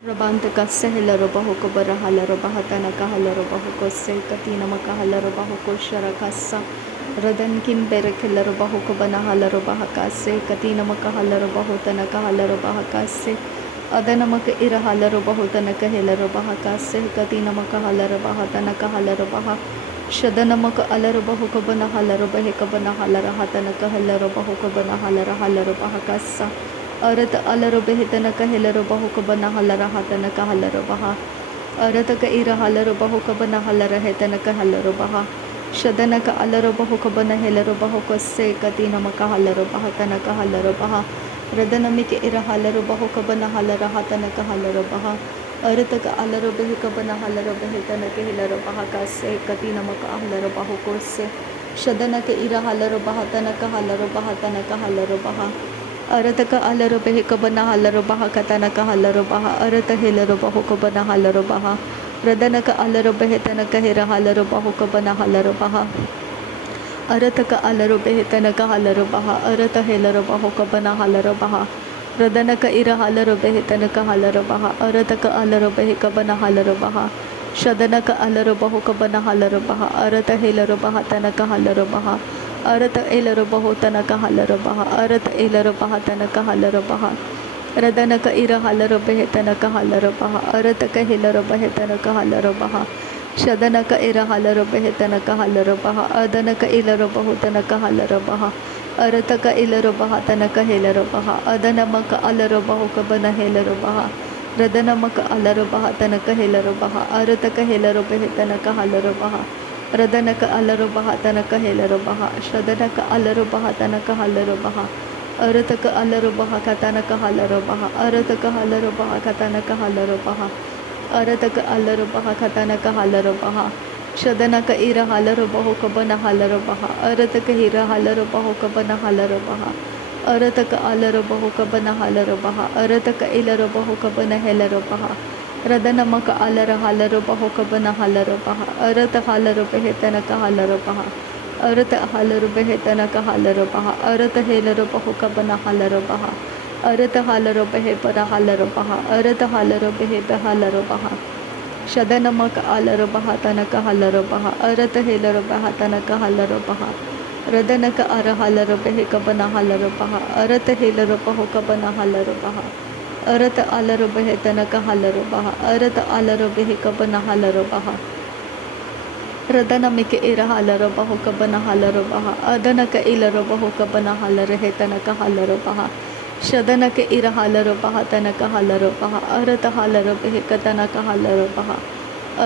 Rabantakase helarobahuko barahalarobahtanaka halarobahukose katinamaka halarobahuko sharakasa radankin berekelarobahuko banahalarobahakase katinamaka halarobahutanaka halarobahakase adanamaka irahalarobahutana helarobahakase katinamaka halarobahtanaka halarobaha shadanamaka alarabahuko banahalarobaheka banahalarahatanaka halarobahuko banahalarobahakasa अरत अलरो बेहतन कहलरो बहु कबना huller हातन कहलरो बहा अरत क इर हलरो बहु कबना huller हेतन कहलरो बहा शदन क अलरो बहु कबन हेलरो बहु कसे कति नमक हलरो बहा तन कहलरो बहा रदन मिक इर हलरो बहु कबन हलर हातन कहलरो बहा अरत क अलरो बेह कबन हलरो बेहतन कहलरो बहा कसे कति नमक हलरो बहु कोसे शदन क इर हलरो बहा तन कहलरो बहा तन कहलरो बहा अरतक अलरो बेहक बना हलरो बहा कतनक हलरो बहा अरत हेलरो बहुक बना हलरो बहा रदनक अलरो बेहतनक हेर हलरो बहुक बना हलरो बहा अरतक अलरो बेहतनक हलरो बहा अरत हेलरो बहुक बना हलरो बहा रदनक इर हलरो बेहतनक हलरो बहा अरतक अलरो बेहक बना हलरो बहा शदनक अलरो बहुक बना हलरो बहा अरत हेलरो बहा तनक हलरो बहा अरत एलरो बहु तनक हलरो बहा अरत एलरो बहा तनक हलरो बहा रदनक इर हलरो बेह तनक हलरो बहा अरत कहिलरो बेह तनक हलरो बहा शदनक इर हलरो बेह तनक हलरो बहा अदनक इलरो बहु तनक हलरो बहा अरत क इलरो बहा तनक हेलरो बहा अदनमक अलरो बहु कबन हेलरो बहा रदनमक अलरो बहा तनक हेलरो बहा अरत कहिलरो बेह तनक हलरो बहा रदनक अलरो बहा तनक हेलरो बहा शदनक अलरो बहा तनक हलरो बहा अरतक अलरो बहा कतनक हलरो बहा अरतक हलरो बहा कतनक हलरो बहा अरतक अलरो बहा कतनक हलरो बहा शदनक इर हलरो बहु कबन हलरो बहा अरतक हिर हलरो बहु कबन हलरो बहा अरतक अलरो बहु कबन हलरो बहा अरतक इलरो बहु कबन हेलरो बहा रदनमक अलर हलरो बहु कबन हलरो बहा अरत हलरो बेहतनक हलरो बहा अरत हलरो बेहतनक हलरो बहा अरत हेलरो बहु कबन हलरो बहा अरत हलरो बेह पर हलरो बहा अरत हलरो बेह बहलरो बहा शदनमक अलरो बहा तनक हलरो बहा अरत हेलरो बहा तनक हलरो बहा रदनक अर हलरो बेह कबन हलरो बहा अरत हेलरो बहु कबन हलरो बहा अरत अलरो बेह तनक हलरो बहा अरत अलरो बेह कबन हलरो बहा रदनमिक इर हलरो बहु कबन हलरो बहा अदनक इलरो बहु कबन हलर हे तनक हलरो बहा शदनक इर हलरो बहा तनक हलरो बहा अरत हलरो बेह कतनक हलरो बहा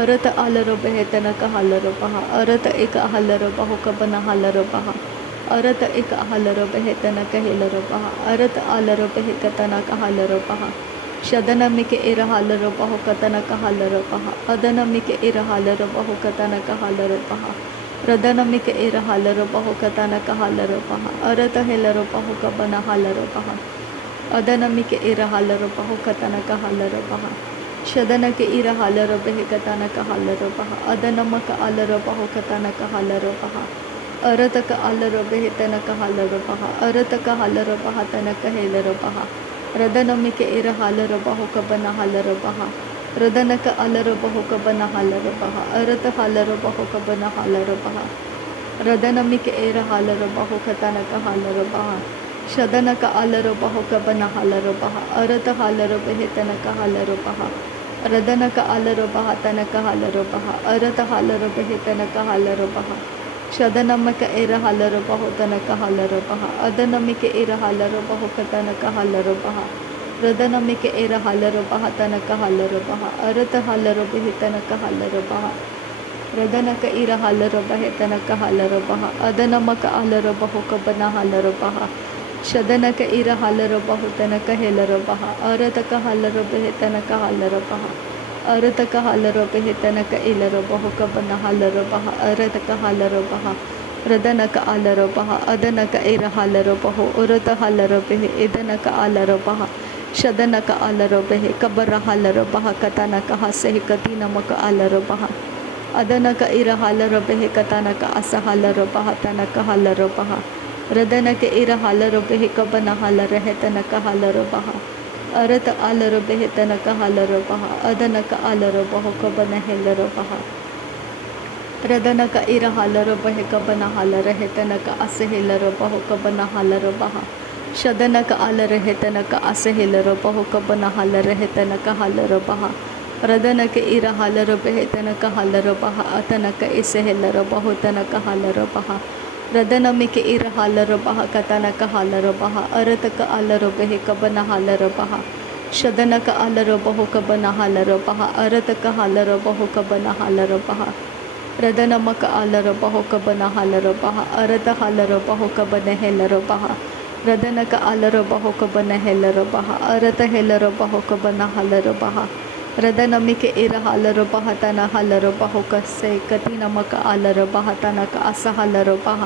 अरत अलरो बेह तनक हलरो बहा अरत एक हलरो बहु कबन हलरो बहा अरत एक हलरो बेह तनक हेलरो बहा अरत अलरो बेह कतनक हलरो बहा शदनमिक इर हलरो बहु कतनक हलरो बहा अदनमिक इर हलरो बहु कतनक हलरो बहा रदनमिक इर हलरो बहु कतनक हलरो बहा अरत हेलरो बहु कबन हलरो बहा अदनमिक इर हलरो बहु कतनक हलरो बहा शदनक इर हलरो बेह कतनक हलरो बहा अदनमक अलरो बहु कतनक हलरो बहा अरतक अलरो बेह तनक हलरो बहा अरतक हलरो बहा तनक हेलरो बहा रदनमिक इर हलरो बहु कबन हलरो बहा रदनक अलरो बहु कबन हलरो बहा अरत हलरो बहु कबन हलरो बहा रदनमिक इर हलरो बहु कतनक हलरो बहा शदनक अलरो बहु कबन हलरो बहा अरत हलरो बेह तनक हलरो बहा रदनक अलरो बहा तनक हलरो बहा अरत हलरो बेह तनक हलरो बहा शदनमक इर हलरो बहु तनक हलरो बहा अदनमिक इर हलरो बहु कतनक हलरो बहा रदनमिक इर हलरो बहा तनक हलरो बहा अरत हलरो बेह तनक हलरो बहा रदनक इर हलरो बेह तनक हलरो बहा अदनमक अलरो बहु कबन हलरो बहा शदनक इर हलरो बहु तनक हेलरो बहा अरतक हलरो बेह तनक हलरो बहा अरतक हलरो बेह तनक इलरो बहु कबन हलरो बहा अरतक हलरो बहा रदनक अलरो बहा अदनक इर हलरो बहु उरत हलरो बेह इदनक अलरो बहा शदनक अलरो बेह कबर हलरो बहा कतनक हसे कति नमक अलरो बहा अदनक इर हलरो बेह कतनक अस हलरो बहा तनक हलरो बहा रदनक इर हलरो बेह कबन हलर हे तनक हलरो बहा ಅರತ ಆಲರ ಬೆಹೆತನಕ ಹಾಲರ ಬಹ ಅದನಕ ಆಲರ ಬಹುಕ ಬನ ಹೆಲ್ಲರ ಬಹ ರದನಕ ಇರ ಹಾಲರ ಬಹಕ ಬನ ಹಾಲರ ಹೆತನಕ ಅಸೆಹಿಲ್ಲರ ಬಹುಕ ಬನ ಹಾಲರ ಬಹ ಶದನಕ ಆಲರ ಹೆತನಕ ಅಸೆಹಿಲ್ಲರ ಬಹುಕ ಬನ ಹಾಲರ ಹೆತನಕ ಹಾಲರ ಬಹ ರದನಕ ಇರ ಹಾಲರ ಬೆಹೆತನಕ ಹಾಲರ ಬಹ ಅತನಕ ಇಸೆಹಿಲ್ಲರ ಬಹುತನಕ ಹಾಲರ ಬಹ ರದನಮಿಕೆ ಇರ ಹಾಲರ ಬಹ ಕತನಕ ಹಾಲರ ಬಹ ಅರತಕ ಆಲರ ಬೆಹಕ ಬನ ಹಾಲರ ಬಹ ಶದನಕ ಆಲರ ಬಹುಕ ಬನ ಹಾಲರ ಬಹ ಅರತಕ ಹಾಲರ ಬಹುಕ ಬನ ಹಾಲರ ಬಹ ರದನಮಕ ಆಲರ ಬಹುಕ ಬನ ಹಾಲರ ಬಹ ಅರತ ಹಾಲರ ಬಹುಕ ಬನ ಹೆಲ್ಲರ ಬಹ ರದನಕ ಆಲರ ಬಹುಕ ಬನ ಹೆಲ್ಲರ ಬಹ ಅರತ ಹೆಲ್ಲರ ಬಹುಕ ಬನ ಹಾಲರ ಬಹ ರದನಮಿಕೆ ಇರ ಹಾಲರ ಬಹ ತನ ಹಾಲರ ಬಹುಕ ಸೆ ಕತಿ ನಮಕ ಆಲರ ಬಹ ತನಕ ಅಸ ಹಾಲರ ಬಹ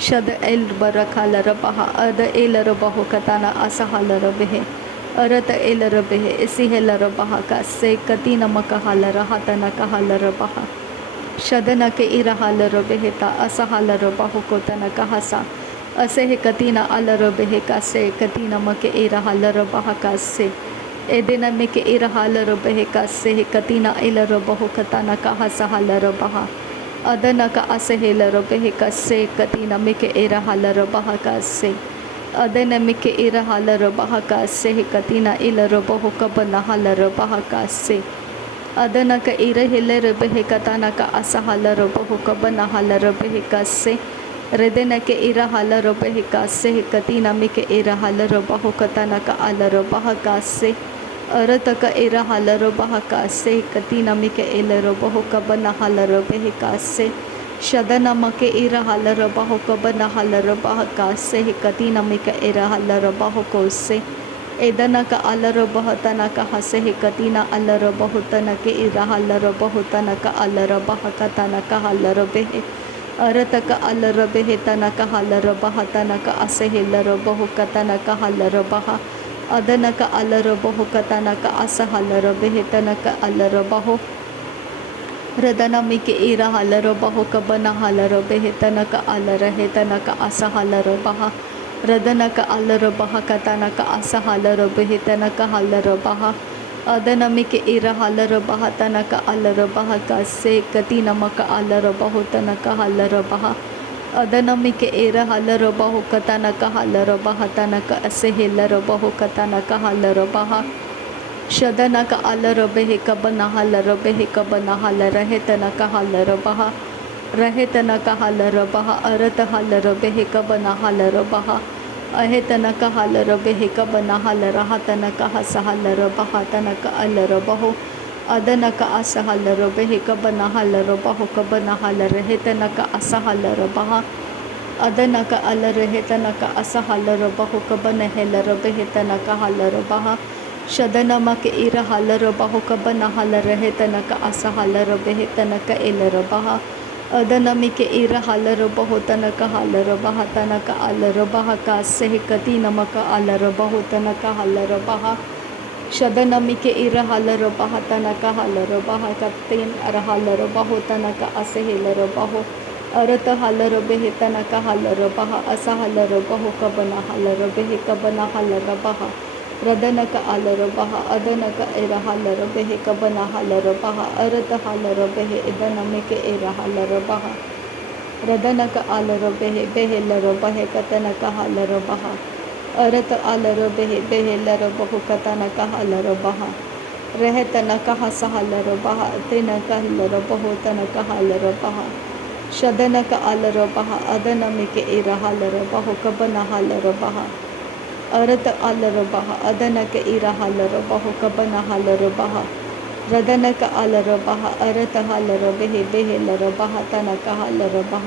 ಶದ ಎಲ್ ಬರಕ ಹಾಲರ ಬಹ ಅದ ಏಲರ ಬಹುಕ ತನ ಅಸ ಹಾಲರ ಬೆಹೆ ಅರತ ಏಲರ ಬೆಹೆ ಇಸಿ ಹೆಲ್ಲರ ಬಹ ಕ ಸೆ ಕತಿ ನಮಕ ಹಾಲರ ಹತನಕ ಹಾಲರ ಬಹ ಶದನಕೆ ಇರ ಹಾಲರ ಬೆಹೆತ ಅಸ ಹಾಲರ ಬಹುಕ ತನಕ ಹಸ ಅಸೆಹೆ ಕತಿನ ಅಲರ ಬೆಹೆ ಕಸೆ ಕತಿ ನಮಕೆ ಇರ ಹಾಲರ ಬಹ ಕಸೆ ಎದೆನಮಿಕೆ ಇರ ಹಾಲರ ಬೆಹೆ ಕಸೆ ಕತಿನ ಇಲರ ಬಹುಕ ತನಕ ಹಸ ಹಾಲರ ಬಹ ಅದನಕ ಅಸೆಹಿಲರ ಬೆಹೆ ಕಸೆ ಕತಿ ನಮಿಕೆ ಇರ ಹಾಲರ ಬಹ ಕಸೆ ಅದನಮಿಕೆ ಇರ ಹಾಲರ ಬಹ ಕಸೆ ಕತಿನ ಇಲರ ಬಹುಕ ಬನ ಹಾಲರ ಬಹ ಕಸೆ ಅದನಕ ಇರ ಹಿಲ್ಲರ ಬೆಹೆ ಕತನಕ ಅಸ ಹಾಲರ ಬಹುಕ ಬನ ಹಾಲರ ಬೆಹೆ ಕಸೆ ರದನಕೆ ಇರ ಹಾಲರ ಬೆಹೆ ಕಸೆ ಕತಿ ನಮಿಕೆ ಇರ ಹಾಲರ ಬಹುಕ ತನಕ ಅಲರ ಬಹ ಕಸೆ ಅರತಕ ಇರ ಹಾಲರ ಬಹ ಕಸೆ ಕತಿ ನಮಿಕೆ ಇಲರ ಬಹುಕ ಬನ ಹಾಲರ ಬೆಹೆ ಕಸೆ ಶದನಮಕೆ ಇರ ಹಾಲರ ಬಹುಕ ಬನ ಹಾಲರ ಬಹ ಕಸೆ ಕತಿ ನಮಿಕೆ ಇರ ಹಾಲರ ಬಹುಕೋಸೆ ಎದನಕ ಅಲರ ಬಹುತನಕ ಹಸೆ ಕತಿನ ಅಲರ ಬಹುತನಕೆ ಇರ ಹಾಲರ ಬಹುತನಕ ಅಲರ ಬಹಕ ತನಕ ಹಾಲರ ಬೆಹೆ ಅರತಕ ಅಲರ ಬೆಹೆ ತನಕ ಹಾಲರ ಬಹ ತನಕ ಅಸೆಹಿಲ್ಲರ ಬಹುಕ ತನಕ ಹಾಲರ ಬಹ ಅದನಕ ಅಲರ ಬಹುಕ ತನಕ ಅಸ ಹಾಲರ ಬೆಹೆ ತನಕ ಅಲರ ಬಹು ರದನಮಿಕೆ ಇರ ಹಾಲರ ಬಹುಕ ಬನ ಹಾಲರ ಬೆಹೆ ತನಕ ಅಲರ ಹೆ ತನಕ ಅಸ ಹಾಲರ ಬಹ ರದನಕ ಅಲರ ಬಹಕ ತನಕ ಅಸ ಹಾಲರ ಬೆಹೆ ತನಕ ಹಾಲರ ಬಹ ಅದನಮಿಕೆ ಇರ ಹಾಲರ ಬಹ ತನಕ ಅಲರ ಬಹ ಕಸೆ ಕತಿ ನಮಕ ಅಲರ ಬಹು ತನಕ ಹಾಲರ ಬಹ ಅದನಮಿಕೆ ಇರ ಹಾಲರ ಬಹುಕ ತನಕ ಹಾಲರ ಬಹ ತನಕ ಅಸೆಹಿಲ್ಲರ ಬಹುಕ ತನಕ ಹಾಲರ ಬಹ ಶದನಕ ಅಲರ ಬೆಹಕ ಬನ ಹಾಲರ ಬೆಹಕ ಬನ ಹಾಲರ ಹೆತನಕ ಹಾಲರ ಬಹ ರಹೆತನಕ ಹಾಲರ ಬಹ ಅರತ ಹಾಲರ ಬೆಹಕ ಬನ ಹಾಲರ ಬಹ ಅಹೆತನಕ ಹಾಲರ ಬೆಹಕ ಬನ ಹಾಲರ ಹತನಕ ಹಸ ಹಾಲರ ಬಹ ತನಕ ಅಲರ ಬಹು ಅದನಕ ಅಸ ಹಾಲರ ಬೆಹಕ ಬನ ಹಾಲರ ಬಹುಕ ಬನ ಹಾಲರ ಹೆತನಕ ಅಸ ಹಾಲರ ಬಹ ಅದನಕ ಅಲರ ಹೆತನಕ ಅಸ ಹಾಲರ ಬಹುಕ ಬನ ಹೆಲ್ಲರ ಬೆಹೆತನಕ ಹಾಲರ ಬಹ ಶದನಮಕೆ ಇರ ಹಾಲರ ಬಹುಕ ಬನ ಹಾಲರ ಹೆತನಕ ಅಸ ಹಾಲರ ಬೆಹೆತನಕ ಎಲರ ಬಹ ಅದನಮಿಕೆ ಇರ ಹಾಲರ ಬಹುತನಕ ಹಾಲರ ಬಹ ತನಕ ಅಲರ ಬಹ ಕಸೆ ಕತಿ ನಮಕ ಅಲರ ಬಹುತನಕ ಹಾಲರ ಬಹ ಶದನಮಿಕೆ ಇರ ಹಾಲರ ಬಹ ತನಕ ಹಾಲರ ಬಹ ಕತ್ತೇನ್ ಅರ ಹಾಲರ ಬಹು ತನಕ ಅಸೆಹಿಲರ ಬಹು ಅರತ ಹಾಲರ ಬೆಹೆ ತನಕ ಹಾಲರ ಬಹ ಅಸ ಹಾಲರ ಬಹುಕ ಬನ ಹಾಲರ ಬೆಹಕ ಬನ ಹಾಲರ ಬಹ ರದನಕ ಆಲರ ಬಹ ಅದನಕ ಇರ ಹಾಲರ ಬೆಹಕ ಬನ ಹಾಲರ ಬಹ ಅರತ ಹಾಲರ ಬೆಹೆ ಇದನಮಿಕೆ ಇರ ಹಾಲರ ಬಹ ರದನಕ ಆಲರ ಬೆಹೆ ಬೆಹೆಲ್ಲರ ಬಹಕ ತನಕ ಹಾಲರ ಬಹ ಅರತ ಆಲರ ಬೆಹೆ ಬೆಹೆಲ್ಲರ ಬಹುಕ ತನಕ ಹಾಲರ ಬಹ ರಹತನಕ ಹಸ ಹಾಲರ ಬಹ ತಿನಕ ಹಲ್ಲರ ಬಹು ತನಕ ಹಾಲರ ಬಹ ಶದನಕ ಆಲರ ಬಹ ಅದನಮಿಕೆ ಇರ ಹಾಲರ ಬಹುಕ ಬನ ಹಾಲರ ಬಹ ಅರತ ಆಲರ ಬಹ ಅದನಕ ಇರ ಹಾಲರ ಬಹುಕ ಬನ ಹಾಲರ ಬಹ ರದನಕ ಆಲರ ಬಹ ಅರತ ಹಾಲರ ಬೆಹೆ ಬೆಹೆಲ್ಲರ ಬಹ ತನಕ ಹಾಲರ ಬಹ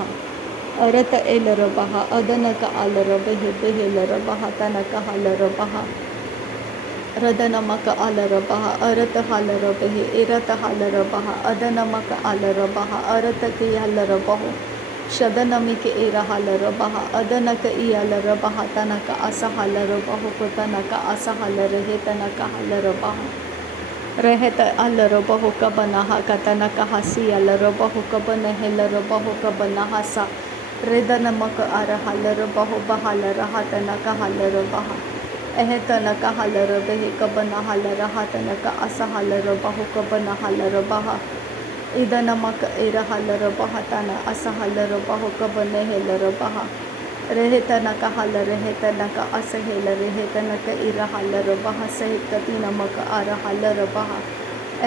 ಅರತ ಎಲರ ಬಹ ಅದನಕ ಆಲರ ಬೆಹೆ ಬೆಹೆಲ್ಲರ ಬಹ ತನಕ ಹಾಲರ ಬಹ ರದನಮಕ ಆಲರ ಬಹ ಅರತ ಹಾಲರ ಬೆಹೆ ಇರತ ಹಾಲರ ಬಹ ಅದನಮಕ ಆಲರ ಬಹ ಅರತಕ್ಕೆ ಹಲ್ಲರ ಬಹು ಶದನಮಿಕೆ ಇರ ಹಾಲರ ಬಹ ಅದನಕ ಈ ಅಲರ ಬಹ ತನಕ ಅಸ ಹಾಲರ ಬಹುಕ ತನಕ ಅಸ ಹಾಲರ ಹೆ ತನಕ ಹಾಲರ ಬಹ ರಹತ ಅಲ್ಲರ ಬಹುಕ ಬನ ಹಕ ತನಕ ಹಸಿ ಅಲ್ಲರ ಬಹುಕ ಬನ ಹೆಲ್ಲರ ಬಹುಕ ಬನ ಹಸ ರೆದನಮಕ ಅರ ಹಾಲರ ಬಹು ಬಹಾಲರ ಹತನಕ ಹಾಲರ ಬಹ ehetana ka halaro behe kabana halara hatana ka asa halaro bahu kabana halaro baha idana maka ira halaro bahatana asa halaro bahu kabane helaro baha rehetana ka halare hetana ka asa helare hetana ka ira halaro baha sehikatina maka ara halaro baha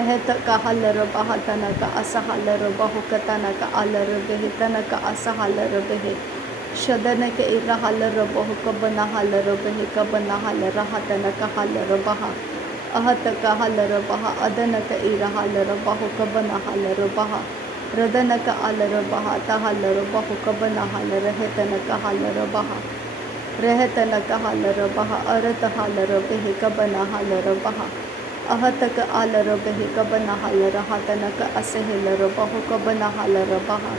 eheta ka halaro bahatana ka asa halaro bahu katana ka alaro behe tana ka asa halaro behe shadana ka ira halaro bahu kabana halaro behe kabana halara hatana ka halaro baha ahata ka halaro baha adana ka ira halaro bahu kabana halaro baha radana ka alaro baha ta halaro bahu kabana halara hetana ka halaro baha rehetana ka halaro baha arata halaro behe kabana halaro baha ahata ka alaro behe kabana halara hatana ka asehelaro bahu kabana halara baha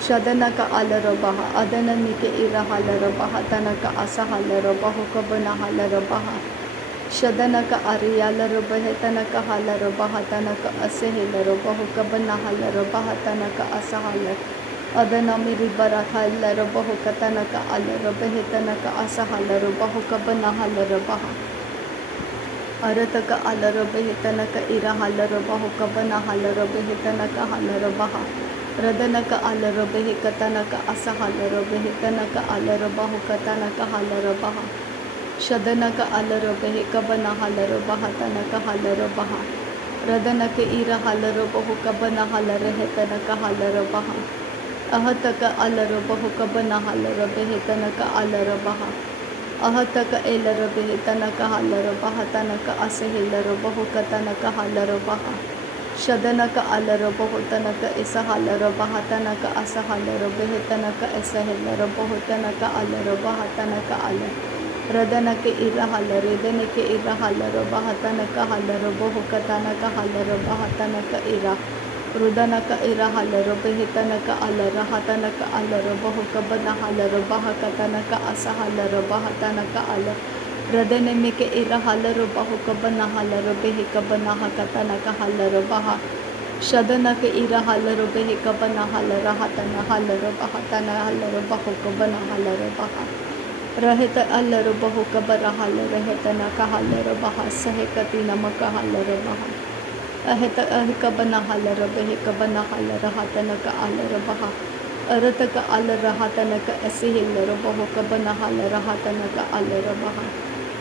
shadana ka alaro baha adana mike ira halaro baha tana ka asa halaro bahu kabana halaro baha shadana ka ariyalaro behe tana ka halaro baha tana ka asehelaro bahu kabana halaro baha tana ka asa halaro adana miri barak halaro bahu katana ka alaro behe tana ka asa halaro bahu kabana halaro baha arata ka alaro behe tana ka ira halaro bahu kabana halaro behe tana ka halaro baha radana ka alaro behe katana ka asa halaro behe tana ka alaro bahu katana ka halaro baha shadana ka alaro behe kabana halaro baha tana ka halaro baha radana ka ira halaro bahu kabana halaro hetana ka halaro baha ahata ka alaro bahu kabana halaro behe tana ka alaro baha ahata ka elaro behe tana ka halaro baha tana ka asehilaro bahu katana ka halaro baha shadana ka alaro bahu tana ka isa halaro baha tana ka asa halaro behe tana ka esehilaro bahu tana ka alaro baha tana ka alaro radana ke ira halaro dana ke ira halaro baha tana ka halaro bahu katana ka halaro baha tana ka ira rudana ka ira halaro behe tana ka alaro hatana ka alaro bahu kabana halaro baha katana ka asa halaro baha tana ka alaro radane me ke ira halaro bahu kabana halaro behe kabana hakatana ka halaro baha shadana ke ira halaro behe kabana halaro hatana halaro baha tana halaro bahu kabana halaro baha raheta alaro bahu kabara halaro hetana ka halaro baha sehekatina maka halaro baha aheta kabana halaro behe kabana halaro hatana ka alaro baha arata ka alaro hatana ka asihilaro bahu kabana halaro hatana ka alaro baha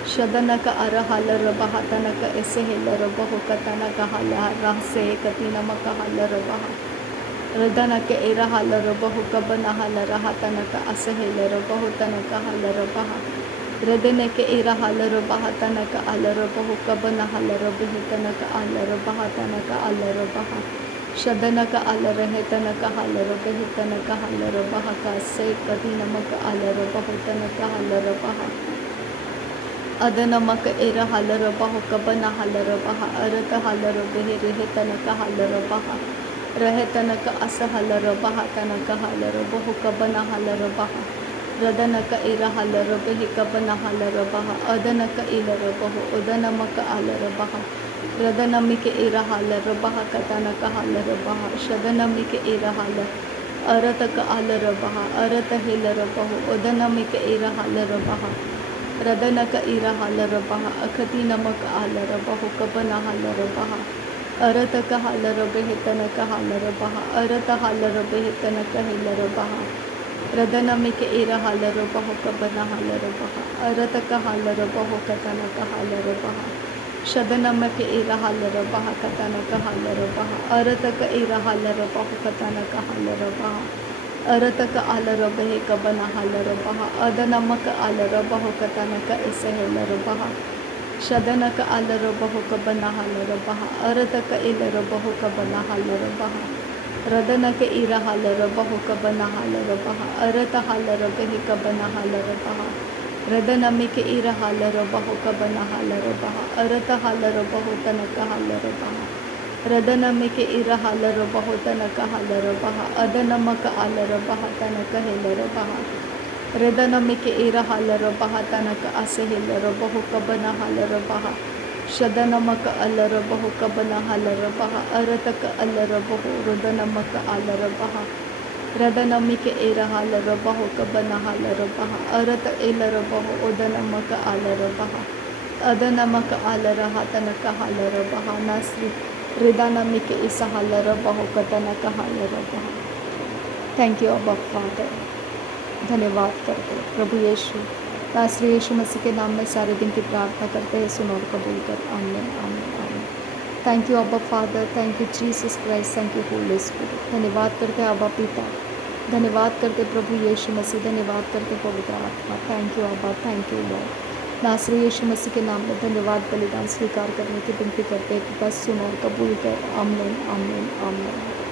shadana ka ara halaro baha tana ka asihilaro bahu katana ka halaro sehekatina maka halaro baha radana ka ira halaro bahu kabana halaro hatana ka asehilaro bahu tana ka halaro baha radana ka ira halaro baha tana ka alaro bahu kabana halaro behe tana ka alaro baha tana ka alaro baha shadana ka alaro hetana ka halaro behe tana ka halaro baha ka se kadina maka alaro bahu tana ka halaro baha adana maka ira halaro bahu kabana halaro baha arata halaro behe rehe tana ka halaro baha rehetana ka asa halaro baha tana ka halaro bahu kabana halaro baha radana ka ira halaro behe kabana halaro baha adana ka ilaro bahu udana maka alaro baha radana mike ira halaro baha katana ka halaro baha shadana mike ira halaro arata ka alaro baha arata hilaro bahu udana mike ira halaro baha radana ka ira halaro baha akatina maka alaro bahu kabana halaro baha arata ka halaro behe tana ka halaro baha arata halaro behe tana ka hilaro baha radana mike ira halaro bahu kabana halaro baha arata ka halaro bahu katana ka halaro baha shadana mike ira halaro baha katana ka halaro baha arata ka ira halaro bahu katana ka halaro baha arata ka alaro behe kabana halaro baha adana maka alaro bahu katana ka esehilaro baha shadana ka alaro bahu kabana halaro baha arata ka ilaro bahu kabana halaro baha radana ka ira halaro bahu kabana halaro baha arata halaro behe kabana halaro baha radana mike ira halaro bahu kabana halaro baha arata halaro bahu tana ka halaro baha radana mike ira halaro bahu tana ka halaro baha adana maka alaro baha tana ka hilaro baha radana mike ira halaro baha tana ka asehilaro bahu kabana halaro baha shadana maka alaro bahu kabana halaro baha arata ka alaro bahu radana maka alaro baha रदनमिक एरहाल रबह कबनहाल रबह अरत एल रबह ओदनमक आल रबह अदनमक आल रहातनक हाल रबह नासरी रिदानमिक इसहाल रबह कतनक हाल रबह। थैंक यू अब्बा फादर, धन्यवाद करते प्रभु यीशु। नासरी यीशु मसीह के नाम में सारे दिन की प्रार्थना करते हैं, सुन और कबूल कर। आमीन आमीन आमीन। थैंक यू अब्बा father, thank you Jesus Christ, thank you Holi spirit. धन्यवाद करते अब्बा पिता, धन्यवाद करते प्रभु यीशु मसीह, धन्यवाद करते पवित्र आत्मा। थैंक यू अब्बा, थैंक यू लॉर्ड। नासरी यीशु मसीह के नाम में धन्यवाद बलिदान स्वीकार करने की विनती करते हैं, बस सुन और कबूल कर। आमीन आमीन आमीन।